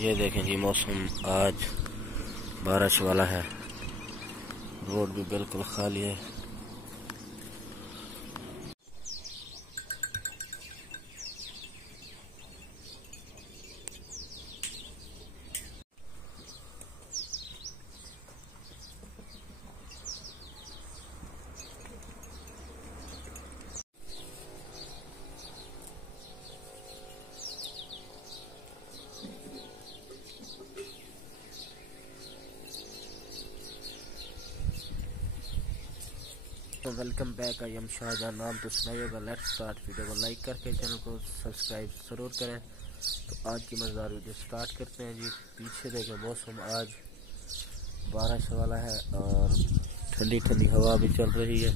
ये देखें जी, मौसम आज बारिश वाला है। रोड भी बिल्कुल खाली है। तो welcome back. I am Shahjahan. नाम तो सुना ही होगा। Let's start. वीडियो को लाइक करके चैनल को सब्सक्राइब ज़रूर करें। तो आज की मज़ेदार वीडियो स्टार्ट करते हैं जी। पीछे देखें, मौसम आज बारिश वाला है और ठंडी ठंडी हवा भी चल रही है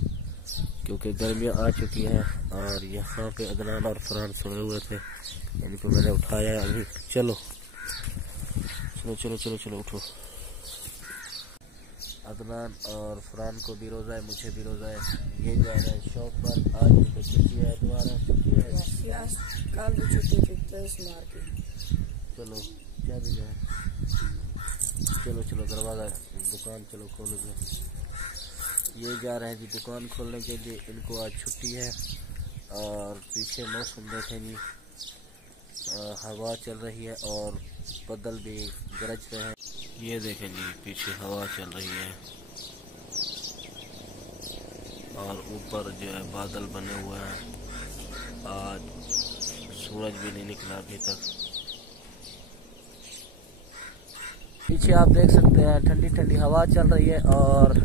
क्योंकि गर्मियाँ आ चुकी हैं। और यहाँ पे अदनान और फरहान सोए हुए थे, यानी कि मैंने उठाया अभी। चलो चलो चलो चलो चलो उठो। अदनान और फरहान को भी रोज़ा है, मुझे भी रोज़ा है। ये जा रहे हैं शॉप पर। आज तो छुट्टी है, तुम्हारा छुट्टी है? कल भी छुट्टी थी, मार के। चलो क्या भी जाए। चलो चलो दरवाज़ा दुकान चलो खोलो। ये जा रहे हैं जी दुकान खोलने के लिए। इनको आज छुट्टी है। और पीछे मौसम देखें जी, हवा चल रही है और बादल भी गरज रहे हैं। ये देखें जी, पीछे हवा चल रही है और ऊपर जो है बादल बने हुए हैं। आज सूरज भी नहीं निकला अभी तक। पीछे आप देख सकते हैं ठंडी ठंडी हवा चल रही है और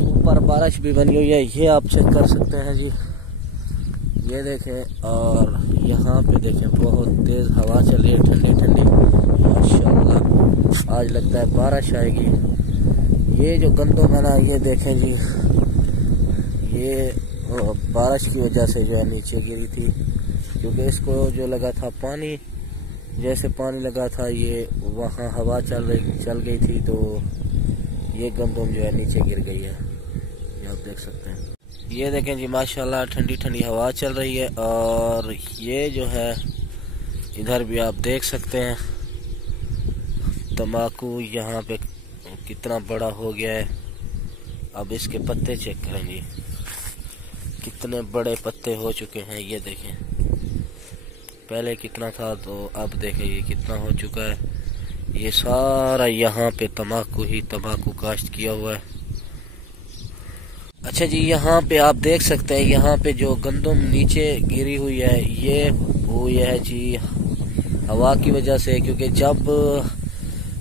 ऊपर बारिश भी बनी हुई है। ये आप चेक कर सकते हैं जी। ये देखें, और यहाँ पे देखें बहुत तेज़ हवा चल रही है, ठंडी ठंडी। माशाल्लाह आज लगता है बारिश आएगी। ये जो गंदम है ना, ये देखें जी, ये बारिश की वजह से जो है नीचे गिरी थी क्योंकि इसको जो लगा था पानी, जैसे पानी लगा था ये वहाँ हवा चल गई थी तो ये गंदम जो है नीचे गिर गई है। ये आप देख सकते हैं। ये देखें जी, माशाल्लाह ठंडी ठंडी हवा चल रही है। और ये जो है इधर भी आप देख सकते हैं तम्बाकू यहाँ पे कितना बड़ा हो गया है। अब इसके पत्ते चेक करें जी, कितने बड़े पत्ते हो चुके हैं। ये देखें, पहले कितना था तो अब देखें ये कितना हो चुका है। ये सारा यहाँ पे तम्बाकू काश्त किया हुआ है। अच्छा जी, यहाँ पे आप देख सकते हैं, यहाँ पे जो गंदम नीचे गिरी हुई है ये हुई है जी हवा की वजह से, क्योंकि जब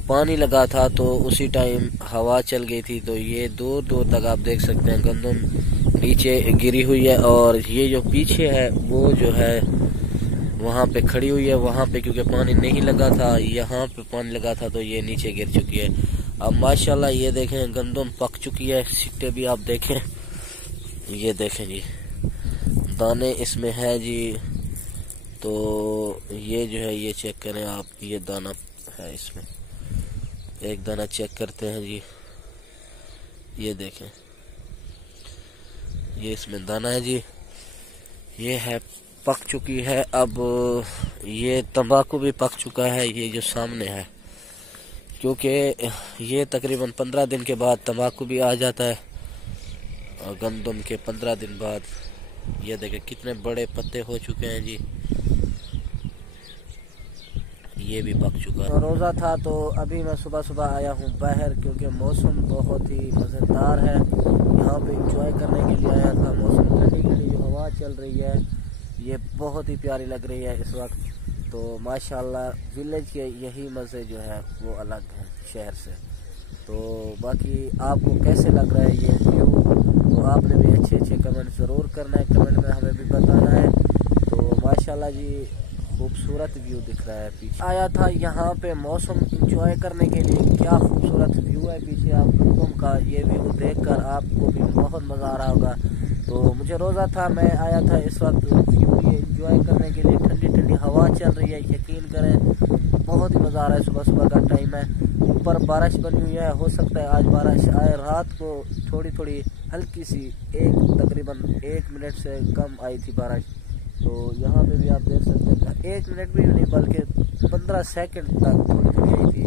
पानी लगा था तो उसी टाइम हवा चल गई थी तो ये दूर दूर तक आप देख सकते हैं गंदम नीचे गिरी हुई है। और ये जो पीछे है वो जो है वहाँ पे खड़ी हुई है। वहाँ पे क्योंकि पानी नहीं लगा था, यहाँ पे पानी लगा था तो ये नीचे गिर चुकी है। अब माशाल्लाह ये देखें गंदम पक चुकी है। सिट्टे भी आप देखें, ये देखें जी दाने इसमें है जी। तो ये जो है ये चेक करें आप, ये दाना है इसमें। एक दाना चेक करते हैं जी। ये देखें, ये इसमें दाना है जी। ये है पक चुकी है। अब ये तंबाकू भी पक चुका है, ये जो सामने है, क्योंकि ये तकरीबन 15 दिन के बाद तंबाकू भी आ जाता है और गंदम के 15 दिन बाद। ये देखें कितने बड़े पत्ते हो चुके हैं जी। ये भी पक चुका है। रोज़ा था तो अभी मैं सुबह सुबह आया हूँ बाहर क्योंकि मौसम बहुत ही मज़ेदार है। यहाँ पे एंजॉय करने के लिए आया था। मौसम ठंडी ठंडी जो हवा चल रही है ये बहुत ही प्यारी लग रही है इस वक्त। तो माशाल्लाह विलेज के यही मज़े जो है वो अलग है शहर से। तो बाकी आपको कैसे लग रहा है ये व्यू, तो आपने भी अच्छे अच्छे कमेंट ज़रूर करना है, कमेंट में हमें भी बताना है। तो माशाल्लाह जी खूबसूरत व्यू दिख रहा है। पीछे आया था यहाँ पे मौसम इंजॉय करने के लिए। क्या खूबसूरत व्यू है पीछे आप गंदम का। ये व्यू देखकर आपको भी बहुत मज़ा आ रहा होगा। तो मुझे रोज़ा था, मैं आया था इस वक्त व्यू ये इंजॉय करने के लिए। ठंडी ठंडी हवा चल रही है, यकीन करें बहुत ही मज़ा आ रहा है। सुबह सुबह का टाइम है, ऊपर बारिश बनी हुई है। हो सकता है आज बारिश आए। रात को थोड़ी थोड़ी हल्की सी तकरीबन 1 मिनट से कम आई थी बारिश। तो यहाँ पे भी आप देख सकते हैं 1 मिनट भी नहीं बल्कि 15 सेकंड तक थोड़ी थोड़ी आई थी।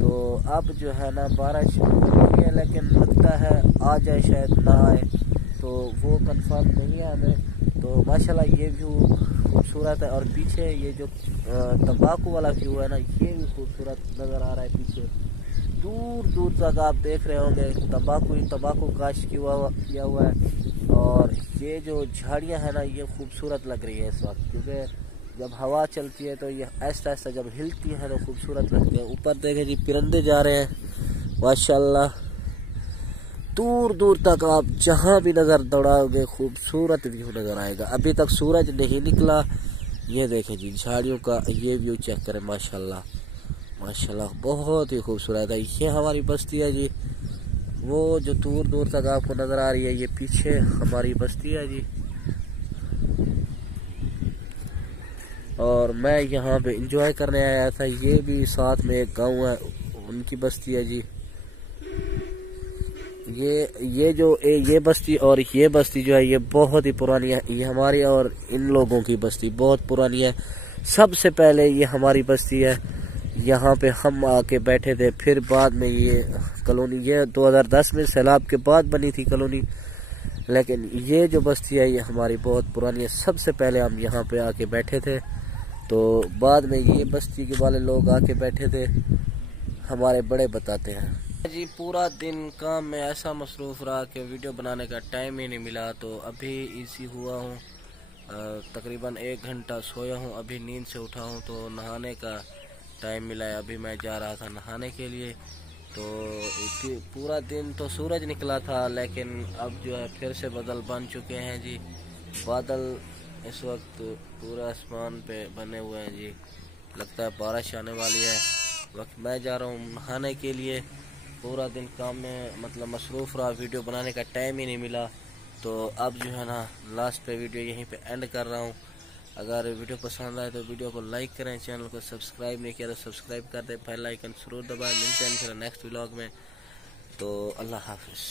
तो अब जो है ना बारिश हुई है, लेकिन लगता है आ जाए शायद ना आए, तो वो कंफर्म नहीं है हमें। तो माशाल्लाह ये व्यू खूबसूरत है। और पीछे ये जो तंबाकू वाला व्यू है ना, ये भी खूबसूरत नज़र आ रहा है। पीछे दूर दूर तक आप देख रहे होंगे तंबाकू काश्त किया हुआ है। और ये जो झाड़ियाँ हैं ना, ये खूबसूरत लग रही है इस वक्त, क्योंकि जब हवा चलती है तो ये ऐसा ऐसा जब हिलती है तो खूबसूरत लगती है। ऊपर देखें जी, परिंदे जा रहे हैं माशाल्लाह। दूर दूर तक आप जहाँ भी नज़र दौड़ाओगे खूबसूरत व्यू नज़र आएगा। अभी तक सूरज नहीं निकला। ये देखें जी, झाड़ियों का ये व्यू चेक करें, माशाल्लाह माशाल्लाह बहुत ही खूबसूरत है। ये हमारी बस्ती है जी, वो जो दूर दूर तक आपको नज़र आ रही है, ये पीछे हमारी बस्ती है जी। और मैं यहाँ पे एंजॉय करने आया था। ये भी साथ में एक गांव है, उनकी बस्ती है जी। ये बस्ती और ये बस्ती जो है, ये बहुत ही पुरानी है। ये हमारी और इन लोगों की बस्ती बहुत पुरानी है। सबसे पहले ये हमारी बस्ती है, यहाँ पे हम आके बैठे थे। फिर बाद में ये कॉलोनी, ये 2010 में सैलाब के बाद बनी थी कॉलोनी, लेकिन ये जो बस्ती है ये हमारी बहुत पुरानी है। सबसे पहले हम यहाँ पे आके बैठे थे, तो बाद में ये बस्ती के वाले लोग आके बैठे थे, हमारे बड़े बताते हैं जी। पूरा दिन काम में ऐसा मसरूफ़ रहा कि वीडियो बनाने का टाइम ही नहीं मिला। तो अभी इसी हुआ हूँ, तकरीबन 1 घंटा सोया हूँ। अभी नींद से उठा हूँ तो नहाने का टाइम मिला है। अभी मैं जा रहा था नहाने के लिए। तो पूरा दिन तो सूरज निकला था, लेकिन अब जो है फिर से बादल बन चुके हैं जी। बादल इस वक्त पूरा आसमान पे बने हुए हैं जी, लगता है बारिश आने वाली है। वक्त मैं जा रहा हूँ नहाने के लिए। पूरा दिन काम में मतलब मसरूफ़ रहा, वीडियो बनाने का टाइम ही नहीं मिला। तो अब जो है ना लास्ट पे वीडियो यहीं पे एंड कर रहा हूँ। अगर वीडियो पसंद आए तो वीडियो को लाइक करें, चैनल को सब्सक्राइब नहीं किया तो सब्सक्राइब कर दें, बेल आइकन जरूर दबाएं। मिलते हैं फिर नेक्स्ट व्लॉग में। तो अल्लाह हाफिज़।